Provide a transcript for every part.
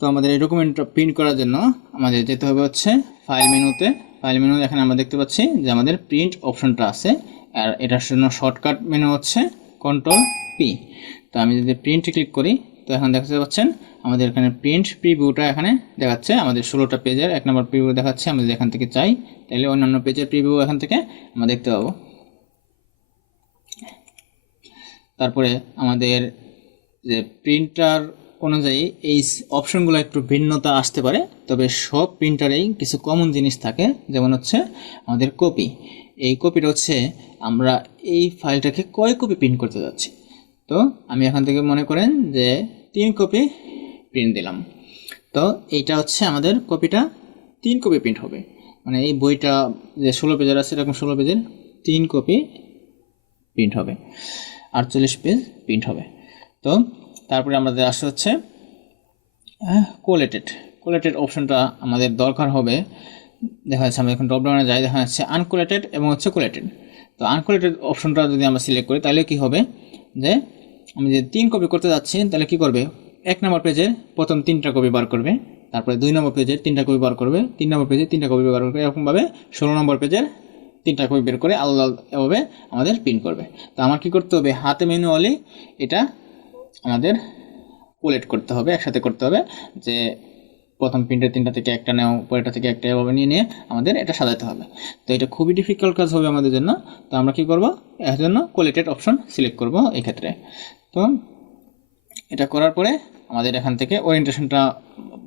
তো আমাদের এই ডকুমেন্টটা প্রিন্ট করার জন্য আমাদের যেতে হবে হচ্ছে ফাইল মেনুতে। ফাইল মেনু এখানে আমরা দেখতে পাচ্ছি যে আমাদের প্রিন্ট অপশনটা আছে, আর এটার জন্য শর্টকাট মেনু হচ্ছে কন্ট্রোল পি। তো আমি যদি প্রিন্টে ক্লিক করি তো এখন দেখতে পাচ্ছেন আমাদের এখানে প্রিন্ট প্রিভিউটা এখানে দেখাচ্ছে। আমাদের 16টা পেজের 1 নম্বর প্রিভিউ দেখাচ্ছে। আমি যদি এখান থেকে চাই তাহলে অন্যান্য পেজের প্রিভিউ এখান থেকে আমরা দেখতে পাবো। তারপরে আমাদের যে প্রিন্টার অনুযায়ী এই অপশনগুলো একটু ভিন্নতা আসতে পারে, তবে সব প্রিন্টারেই কিছু কমন জিনিস থাকে। যেমন হচ্ছে আমাদের কপি। এই কপিটা হচ্ছে আমরা এই ফাইলটাকে কয় কপি প্রিন্ট করতে যাচ্ছি। তো আমি এখান থেকে মনে করেন যে 3 কপি প্রিন্ট দিলাম। তো এইটা হচ্ছে আমাদের কপিটা 3 কপি প্রিন্ট হবে, মানে এই বইটা যে 16 পেজের আছে এরকম 16 পেজের 3 কপি প্রিন্ট হবে, 48 পেজ প্রিন্ট হবে। তো তারপরে আমাদের আসে হচ্ছে কোলেটেড অপশনটা আমাদের দরকার হবে। দেখা যাচ্ছে আমরা এখন ড্রপডাউনে যাই, দেখা যাচ্ছে আনকোলেটেড এবং হচ্ছে কোলেটেড। তো আনকোলেটেড অপশনটা যদি আমরা সিলেক্ট করি তাহলে কি হবে যে আমি যে 3 কপি করতে যাচ্ছি তাহলে কি করবে, 1 নম্বর পেজের প্রথম 3টা কপি বার করবে, তারপরে 2 নম্বর পেজের 3টা কপি বার করবে, 3 নম্বর পেজের 3টা কপি বার করবে, এরকমভাবে 16 নম্বর পেজের 3টা কপি বের করে আলাদা এভাবে আমাদের প্রিন্ট করবে। তো আমার কি করতে হবে, হাতে ম্যানুয়ালি এটা আমাদের কোলেট করতে হবে, একসাথে করতে হবে, যে প্রথম প্রিন্টের 3টা থেকে একটা নেও, পরেরটা থেকে একটা, এভাবে নিয়ে আমাদের এটা সাজাতে হবে। তো এটা খুবই ডিফিকাল্ট কাজ হবে আমাদের জন্য। তো আমরা কি করব, এর জন্য কোলেটেড অপশন সিলেক্ট করব এই ক্ষেত্রে। তো এটা করার পরে আমাদের এখান থেকে ওরিয়েন্টেশনটা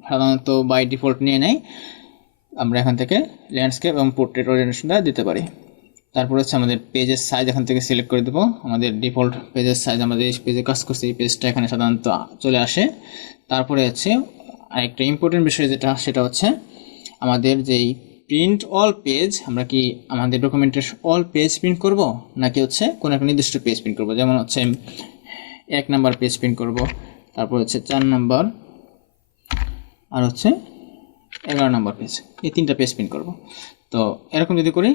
সাধারণত বাই ডিফল্ট নিয়ে নেয়। আমরা এখান থেকে ল্যান্ডস্কেপ এবং পোর্ট্রেট ওরিয়েন্টেশনটা দিতে পারি। তারপর হচ্ছে আমাদের পেজের সাইজ এখান থেকে সিলেক্ট করে দেবো। আমাদের ডিফল্ট পেজের সাইজ আমাদের এই পেজে কাজ করছে, এই পেজটা এখানে সাধারণত চলে আসে। তারপরে হচ্ছে আরেকটা ইম্পর্টেন্ট বিষয় যেটা, সেটা হচ্ছে আমাদের যেই প্রিন্ট অল পেজ, আমরা কি আমাদের ডকুমেন্টের অল পেজ প্রিন্ট করব নাকি হচ্ছে কোনো একটা নির্দিষ্ট পেজ প্রিন্ট করব। যেমন হচ্ছে 1 নাম্বার পেজ প্রিন্ট করব, তারপর হচ্ছে 4 নাম্বার, আর হচ্ছে 11 নাম্বার পেজ, এই 3টা পেজ প্রিন্ট করব। তো এরকম যদি করি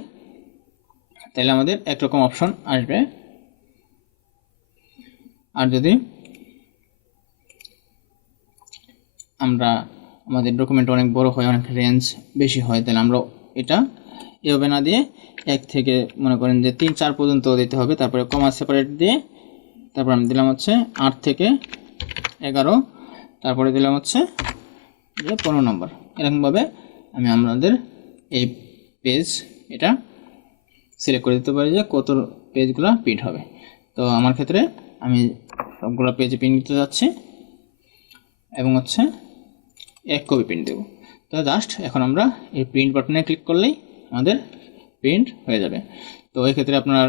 তাহলে আমাদের একরকম অপশন আসবে। আর যদি আমরা আমাদের ডকুমেন্ট অনেক বড় হয়, অনেক রেঞ্জ বেশি হয়, তাহলে আমরা এটা এভাবে না দিয়ে 1 থেকে মনে করেন যে 3-4 পর্যন্ত দিতে হবে। তারপরে কমা সেপারেট দিয়ে তারপর আমি দিলাম হচ্ছে 8 থেকে 11, তারপরে দিলাম হচ্ছে 15 নম্বর। এরকমভাবে আমি আমাদের এই পেজ এটা সিলেক্ট করে দিতে পারি যে কত পেজগুলো প্রিন্ট হবে। তো আমার ক্ষেত্রে আমি সবগুলো পেজে প্রিন্ট দিতে যাচ্ছি এবং হচ্ছে 1 কপি প্রিন্ট দেব। তো জাস্ট এখন আমরা এই প্রিন্ট বাটনে ক্লিক করলেই আমাদের প্রিন্ট হয়ে যাবে। তো এই ক্ষেত্রে আপনার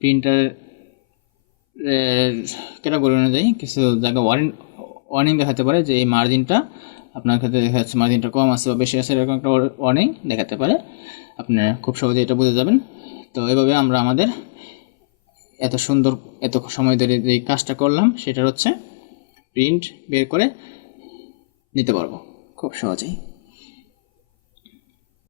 প্রিন্টার ক্যাটাগরি অনুযায়ী কিছু জায়গা ওয়ার্নিং দেখাতে পারে যে এই মার্জিনটা আপনার ক্ষেত্রে দেখা যাচ্ছে মার্জিনটা কম আছে বা বেশি আছে, এরকম একটা ওয়ার্নিং দেখাতে পারে। আপনারা খুব সহজে এটা বুঝে যাবেন। তো এভাবে আমরা আমাদের এত সুন্দর এত সময় ধরে যে কাজটা করলাম সেটার হচ্ছে প্রিন্ট বের করে নিতে পারবো খুব সহজেই।